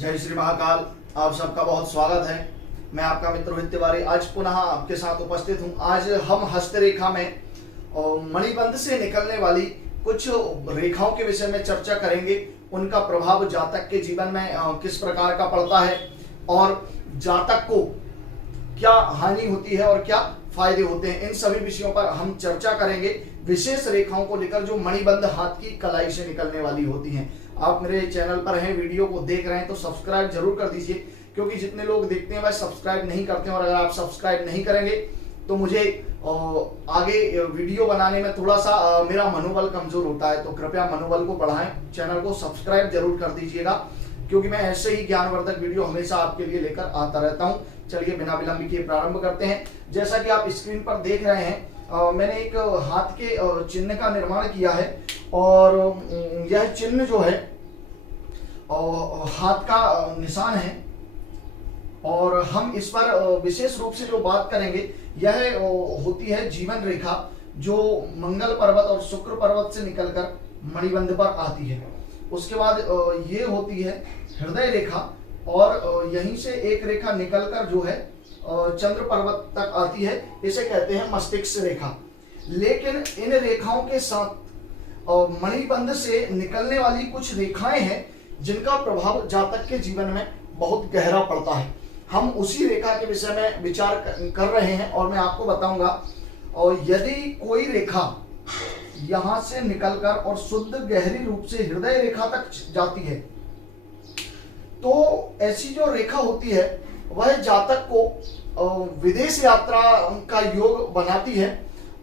जय श्री महाकाल। आप सबका बहुत स्वागत है। मैं आपका मित्र रोहित तिवारी आज पुनः आपके साथ उपस्थित हूं। आज हम हस्तरेखा में मणिबंध से निकलने वाली कुछ रेखाओं के विषय में चर्चा करेंगे। उनका प्रभाव जातक के जीवन में किस प्रकार का पड़ता है और जातक को क्या हानि होती है और क्या फायदे होते हैं, इन सभी विषयों पर हम चर्चा करेंगे। विशेष रेखाओं को लेकर जो मणिबंध हाथ की कलाई से निकलने वाली होती हैं। आप मेरे चैनल पर हैं, वीडियो को देख रहे हैं तो सब्सक्राइब जरूर कर दीजिए, क्योंकि जितने लोग देखते हैं वह सब्सक्राइब नहीं करते हैं। और अगर आप सब्सक्राइब नहीं करेंगे तो मुझे आगे वीडियो बनाने में थोड़ा सा मेरा मनोबल कमजोर होता है। तो कृपया मनोबल को बढ़ाएं, चैनल को सब्सक्राइब जरूर कर दीजिएगा, क्योंकि मैं ऐसे ही ज्ञानवर्धक वीडियो हमेशा आपके लिए लेकर आता रहता हूं। चलिए बिना विलंब किए प्रारंभ करते हैं। जैसा कि आप स्क्रीन पर देख रहे हैं, मैंने एक हाथ के चिन्ह का निर्माण किया है और यह चिन्ह जो है हाथ का निशान है और हम इस पर विशेष रूप से जो बात करेंगे यह होती है जीवन रेखा, जो मंगल पर्वत और शुक्र पर्वत से निकलकर मणिबंध पर आती है। उसके बाद ये होती है हृदय रेखा और यहीं से एक रेखा निकलकर जो है चंद्र पर्वत तक आती है, इसे कहते हैं मस्तिष्क रेखा। लेकिन इन रेखाओं के साथ मणिबंध से निकलने वाली कुछ रेखाएं हैं जिनका प्रभाव जातक के जीवन में बहुत गहरा पड़ता है। हम उसी रेखा के विषय में विचार कर रहे हैं और मैं आपको बताऊंगा। और यदि कोई रेखा यहां से निकलकर और शुद्ध गहरी रूप से हृदय रेखा तक जाती है, तो ऐसी जो रेखा होती है वह जातक को विदेश यात्रा का योग बनाती है।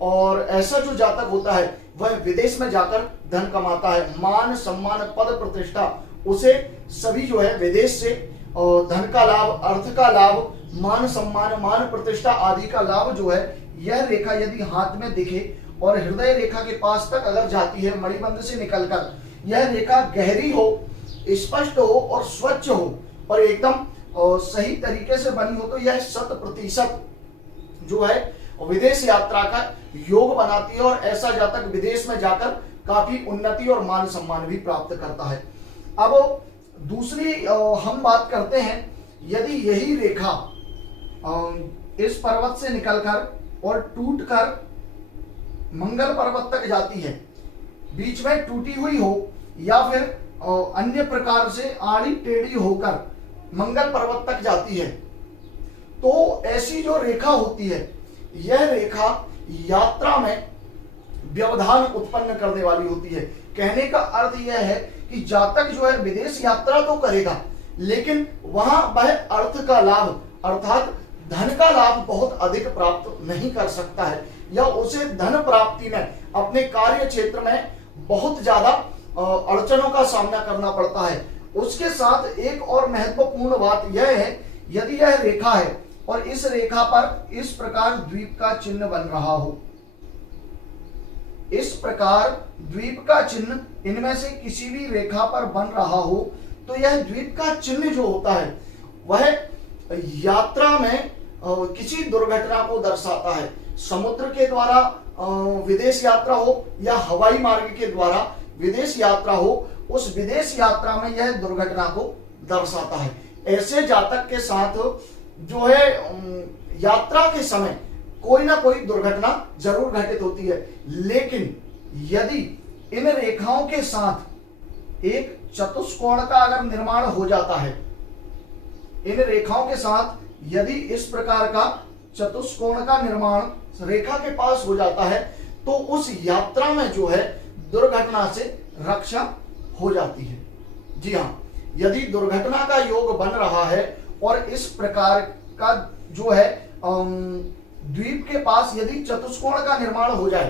और ऐसा जो जातक होता है वह विदेश में जाकर धन कमाता है। मान सम्मान पद प्रतिष्ठा उसे सभी जो है विदेश से धन का लाभ, अर्थ का लाभ, मान सम्मान, मान प्रतिष्ठा आदि का लाभ जो है, यह रेखा यदि हाथ में दिखे और हृदय रेखा के पास तक अगर जाती है मणिबंध से निकलकर, यह रेखा गहरी हो, स्पष्ट हो और स्वच्छ हो और एकदम सही तरीके से बनी हो, तो यह 100% जो है विदेश यात्रा का योग बनाती है। और ऐसा जातक विदेश में जाकर काफी उन्नति और मान सम्मान भी प्राप्त करता है। अब दूसरी हम बात करते हैं, यदि यही रेखा इस पर्वत से निकलकर और टूटकर मंगल पर्वत तक जाती है, बीच में टूटी हुई हो या फिर अन्य प्रकार से आड़ी टेढ़ी होकर मंगल पर्वत तक जाती है, तो ऐसी जो रेखा होती है यह रेखा यात्रा में व्यवधान उत्पन्न करने वाली होती है। कहने का अर्थ यह है कि जातक जो है विदेश यात्रा तो करेगा, लेकिन वहां वह अर्थ का लाभ अर्थात धन का लाभ बहुत अधिक प्राप्त नहीं कर सकता है, या उसे धन प्राप्ति में अपने कार्य क्षेत्र में बहुत ज्यादा अड़चनों का सामना करना पड़ता है। उसके साथ एक और महत्वपूर्ण बात यह है, यदि यह रेखा है और इस रेखा पर इस प्रकार द्वीप का चिन्ह बन रहा हो, इस प्रकार द्वीप का चिन्ह इनमें से किसी भी रेखा पर बन रहा हो, तो यह द्वीप का चिन्ह जो होता है वह यात्रा में किसी दुर्घटना को दर्शाता है। समुद्र के द्वारा विदेश यात्रा हो या हवाई मार्ग के द्वारा विदेश यात्रा हो, उस विदेश यात्रा में यह दुर्घटना को दर्शाता है। ऐसे जातक के साथ जो है यात्रा के समय कोई ना कोई दुर्घटना जरूर घटित होती है। लेकिन यदि इन रेखाओं के साथ एक चतुष्कोण का अगर निर्माण हो जाता है, इन रेखाओं के साथ यदि इस प्रकार का चतुष्कोण का निर्माण रेखा के पास हो जाता है, तो उस यात्रा में जो है दुर्घटना से रक्षा हो जाती है। जी हाँ, यदि दुर्घटना का योग बन रहा है और इस प्रकार का जो है द्वीप के पास यदि चतुष्कोण का निर्माण हो जाए,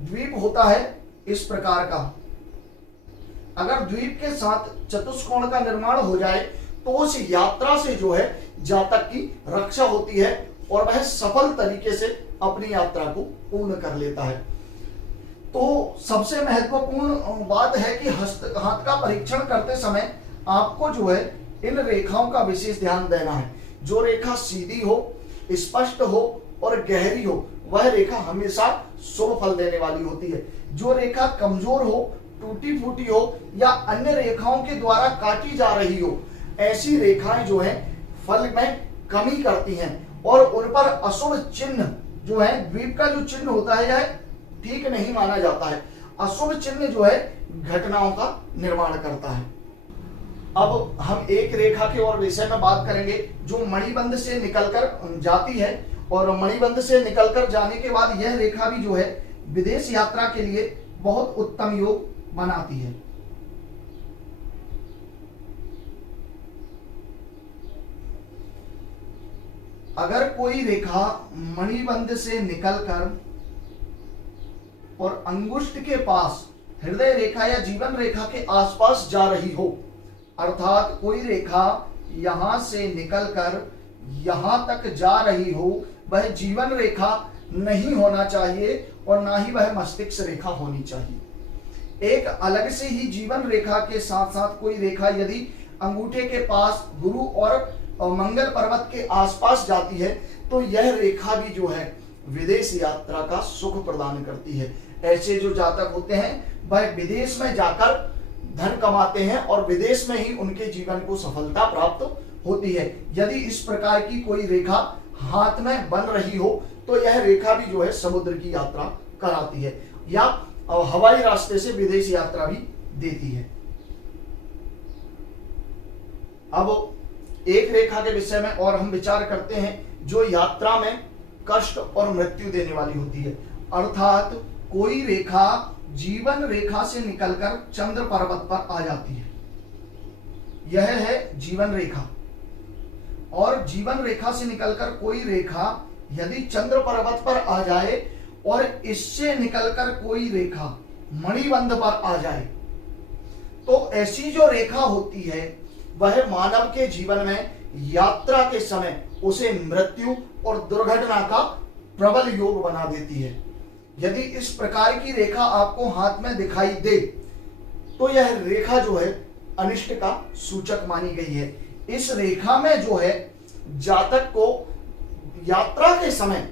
द्वीप होता है इस प्रकार का, अगर द्वीप के साथ चतुष्कोण का निर्माण हो जाए तो उस यात्रा से जो है जातक की रक्षा होती है और वह सफल तरीके से अपनी यात्रा को पूर्ण कर लेता है। तो सबसे महत्वपूर्ण बात है कि हाथ का परीक्षण करते समय आपको जो है इन रेखाओं का विशेष ध्यान देना है। जो रेखा सीधी हो, स्पष्ट हो और गहरी हो, वह रेखा हमेशा शुभ फल देने वाली होती है। जो रेखा कमजोर हो, टूटी फूटी हो या अन्य रेखाओं के द्वारा काटी जा रही हो, ऐसी रेखाएं जो है फल में कमी करती हैं और उन पर अशुभ चिन्ह जो है, द्वीप का जो चिन्ह होता है यह ठीक नहीं माना जाता है। अशुभ चिन्ह जो है घटनाओं का निर्माण करता है। अब हम एक रेखा के और विषय में बात करेंगे जो मणिबंध से निकलकर जाती है, और मणिबंध से निकलकर जाने के बाद यह रेखा भी जो है विदेश यात्रा के लिए बहुत उत्तम योग बनाती है। अगर कोई रेखा मणिबंध से निकलकर और अंगुष्ठ के पास हृदय रेखा या जीवन रेखा के आसपास जा रही हो, अर्थात कोई रेखा यहां से निकलकर यहां तक जा रही हो, वह जीवन रेखा नहीं होना चाहिए और ना ही वह मस्तिष्क रेखा होनी चाहिए। एक अलग से ही जीवन रेखा के साथ साथ कोई रेखा यदि अंगूठे के पास गुरु और मंगल पर्वत के आसपास जाती है तो यह रेखा भी जो है विदेश यात्रा का सुख प्रदान करती है। ऐसे जो जातक होते हैं वह विदेश में जाकर धन कमाते हैं और विदेश में ही उनके जीवन को सफलता प्राप्त होती है। यदि इस प्रकार की कोई रेखा हाथ में बन रही हो तो यह रेखा भी जो है समुद्र की यात्रा कराती है या हवाई रास्ते से विदेश यात्रा भी देती है। अब एक रेखा के विषय में और हम विचार करते हैं जो यात्रा में कष्ट और मृत्यु देने वाली होती है, अर्थात कोई रेखा जीवन रेखा से निकलकर चंद्र पर्वत पर आ जाती है। यह है जीवन रेखा, और जीवन रेखा से निकलकर कोई रेखा यदि चंद्र पर्वत पर आ जाए और इससे निकलकर कोई रेखा मणिबंध पर आ जाए तो ऐसी जो रेखा होती है वह मानव के जीवन में यात्रा के समय उसे मृत्यु और दुर्घटना का प्रबल योग बना देती है। यदि इस प्रकार की रेखा आपको हाथ में दिखाई दे तो यह रेखा जो है अनिष्ट का सूचक मानी गई है। इस रेखा में जो है जातक को यात्रा के समय,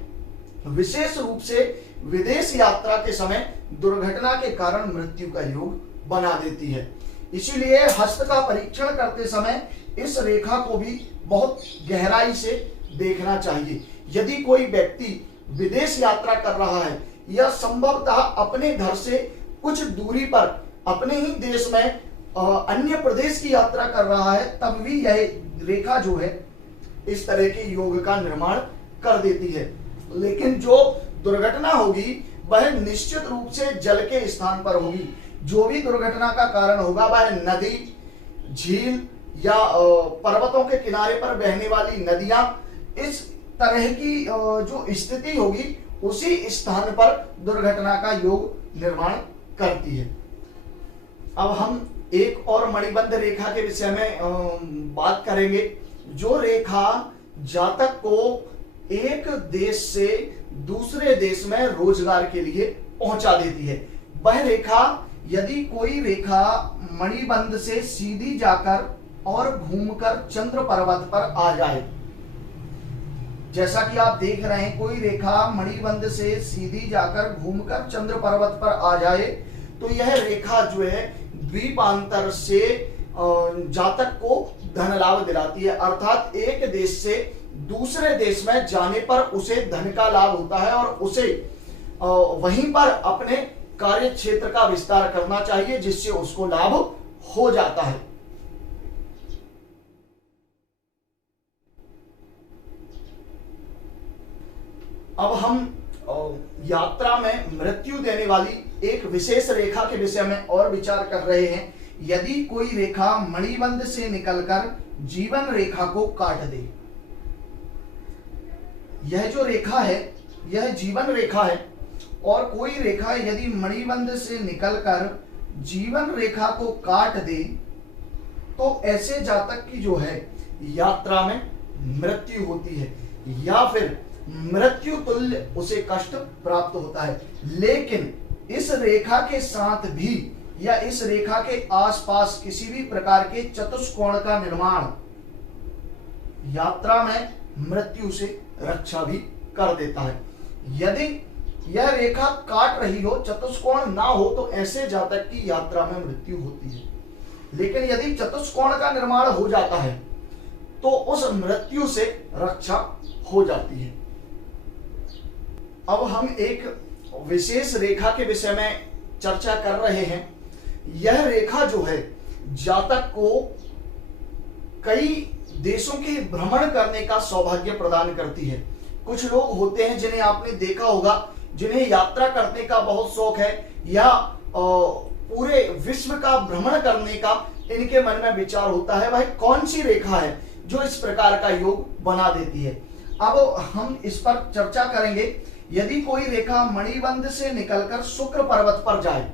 विशेष रूप से विदेश यात्रा के समय दुर्घटना के कारण मृत्यु का योग बना देती है। इसीलिए हस्त का परीक्षण करते समय इस रेखा को भी बहुत गहराई से देखना चाहिए। यदि कोई व्यक्ति विदेश यात्रा कर रहा है या संभवतः अपने घर से कुछ दूरी पर अपने ही देश में अन्य प्रदेश की यात्रा कर रहा है, तब भी यह रेखा जो है इस तरह के योग का निर्माण कर देती है। लेकिन जो दुर्घटना होगी वह निश्चित रूप से जल के स्थान पर होगी। जो भी दुर्घटना का कारण होगा वह नदी, झील या पर्वतों के किनारे पर बहने वाली नदियां, इस तरह की जो स्थिति होगी उसी स्थान पर दुर्घटना का योग निर्माण करती है। अब हम एक और मणिबंध रेखा के विषय में बात करेंगे जो रेखा जातक को एक देश से दूसरे देश में रोजगार के लिए पहुंचा देती है। वह रेखा यदि कोई रेखा मणिबंध से सीधी जाकर और घूमकर चंद्र पर्वत पर आ जाए, जैसा कि आप देख रहे हैं कोई रेखा मणिबंध से सीधी जाकर घूमकर चंद्र पर्वत पर आ जाए तो यह रेखा जो है द्वीपांतर से जातक को धन लाभ दिलाती है। अर्थात एक देश से दूसरे देश में जाने पर उसे धन का लाभ होता है और उसे वहीं पर अपने कार्य क्षेत्र का विस्तार करना चाहिए जिससे उसको लाभ हो जाता है। अब हम यात्रा में मृत्यु देने वाली एक विशेष रेखा के विषय में और विचार कर रहे हैं। यदि कोई रेखा मणिबंध से निकलकर जीवन रेखा को काट दे, यह जो रेखा है यह जीवन रेखा है, और कोई रेखा यदि मणिबंध से निकलकर जीवन रेखा को काट दे तो ऐसे जातक की जो है यात्रा में मृत्यु होती है या फिर मृत्यु तुल्य उसे कष्ट प्राप्त होता है। लेकिन इस रेखा के साथ भी या इस रेखा के आसपास किसी भी प्रकार के चतुष्कोण का निर्माण यात्रा में मृत्यु से रक्षा भी कर देता है। यदि यह रेखा काट रही हो, चतुष्कोण ना हो, तो ऐसे जातक की यात्रा में मृत्यु होती है। लेकिन यदि चतुष्कोण का निर्माण हो जाता है तो उस मृत्यु से रक्षा हो जाती है। अब हम एक विशेष रेखा के विषय में चर्चा कर रहे हैं। यह रेखा जो है जातक को कई देशों के भ्रमण करने का सौभाग्य प्रदान करती है। कुछ लोग होते हैं जिन्हें आपने देखा होगा, जिन्हें यात्रा करने का बहुत शौक है या पूरे विश्व का भ्रमण करने का इनके मन में विचार होता है। वह कौन सी रेखा है जो इस प्रकार का योग बना देती है? अब हम इस पर चर्चा करेंगे। यदि कोई रेखा मणिबंध से निकलकर शुक्र पर्वत पर जाए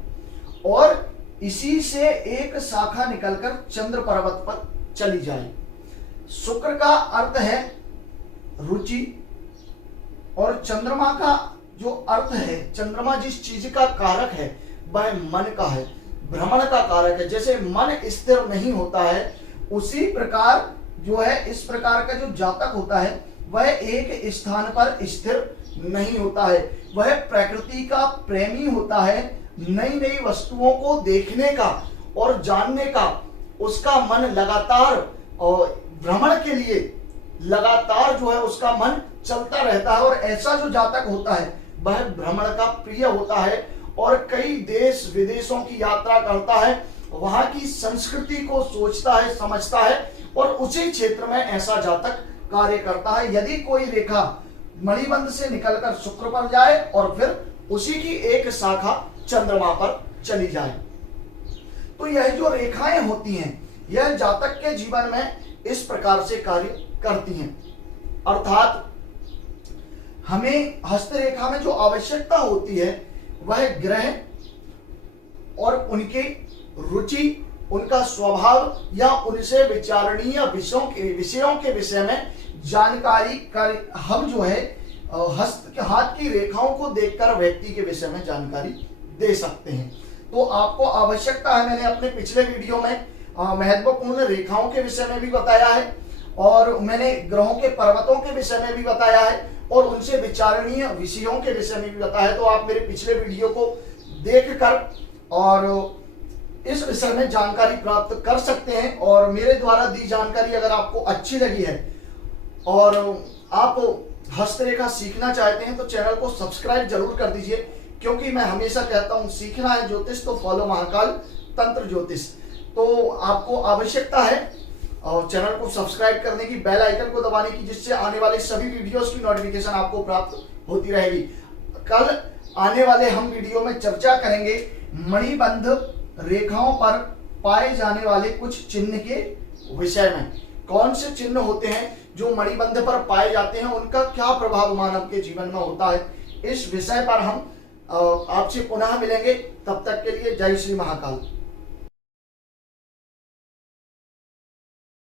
और इसी से एक शाखा निकलकर चंद्र पर्वत पर चली जाए। शुक्र का अर्थ है रुचि और चंद्रमा का जो अर्थ है, चंद्रमा जिस चीज का कारक है वह मन का है, भ्रमण का कारक है। जैसे मन स्थिर नहीं होता है उसी प्रकार जो है इस प्रकार का जो जातक होता है वह एक स्थान पर स्थिर नहीं होता है। वह प्रकृति का प्रेमी होता है, नई नई वस्तुओं को देखने का और जानने का उसका मन लगातार और भ्रमण के लिए लगातार जो है उसका मन चलता रहता है। और ऐसा जो जातक होता है वह भ्रमण का प्रिय होता है और कई देश विदेशों की यात्रा करता है, वहां की संस्कृति को सोचता है, समझता है और उसी क्षेत्र में ऐसा जातक कार्य करता है। यदि कोई रेखा मणिबंध से निकलकर शुक्र पर जाए और फिर उसी की एक शाखा चंद्रमा पर चली जाए, तो यह जो रेखाएं होती हैं यह जातक के जीवन में इस प्रकार से कार्य करती हैं। अर्थात हमें हस्तरेखा में जो आवश्यकता होती है वह ग्रह और उनके रुचि, उनका स्वभाव या उनसे विचारणीय विषयों के विषय में जानकारी कर हम जो है हस्त के हाथ की रेखाओं को देखकर व्यक्ति के विषय में जानकारी दे सकते हैं। तो आपको आवश्यकता है, मैंने अपने पिछले वीडियो में महत्वपूर्ण रेखाओं के विषय में भी बताया है और मैंने ग्रहों के पर्वतों के विषय में भी बताया है और उनसे विचारणीय विषयों के विषय में भी बताया है। तो आप मेरे पिछले वीडियो को देखकर और इस विषय में जानकारी प्राप्त कर सकते हैं। और मेरे द्वारा दी जानकारी अगर आपको अच्छी लगी है और आप हस्तरेखा सीखना चाहते हैं तो चैनल को सब्सक्राइब जरूर कर दीजिए, क्योंकि मैं हमेशा कहता हूं सीखना है ज्योतिष तो फॉलो महाकाल तंत्र ज्योतिष। तो आपको आवश्यकता है और चैनल को सब्सक्राइब करने की, बेल आइकन को दबाने की, जिससे आने वाले सभी वीडियोस की नोटिफिकेशन आपको प्राप्त होती रहेगी। कल आने वाले हम वीडियो में चर्चा करेंगे मणिबंध रेखाओं पर पाए जाने वाले कुछ चिन्ह के विषय में। कौन से चिन्ह होते हैं जो मणिबंध पर पाए जाते हैं, उनका क्या प्रभाव मानव के जीवन में होता है, इस विषय पर हम आपसे पुनः मिलेंगे। तब तक के लिए जय श्री महाकाल।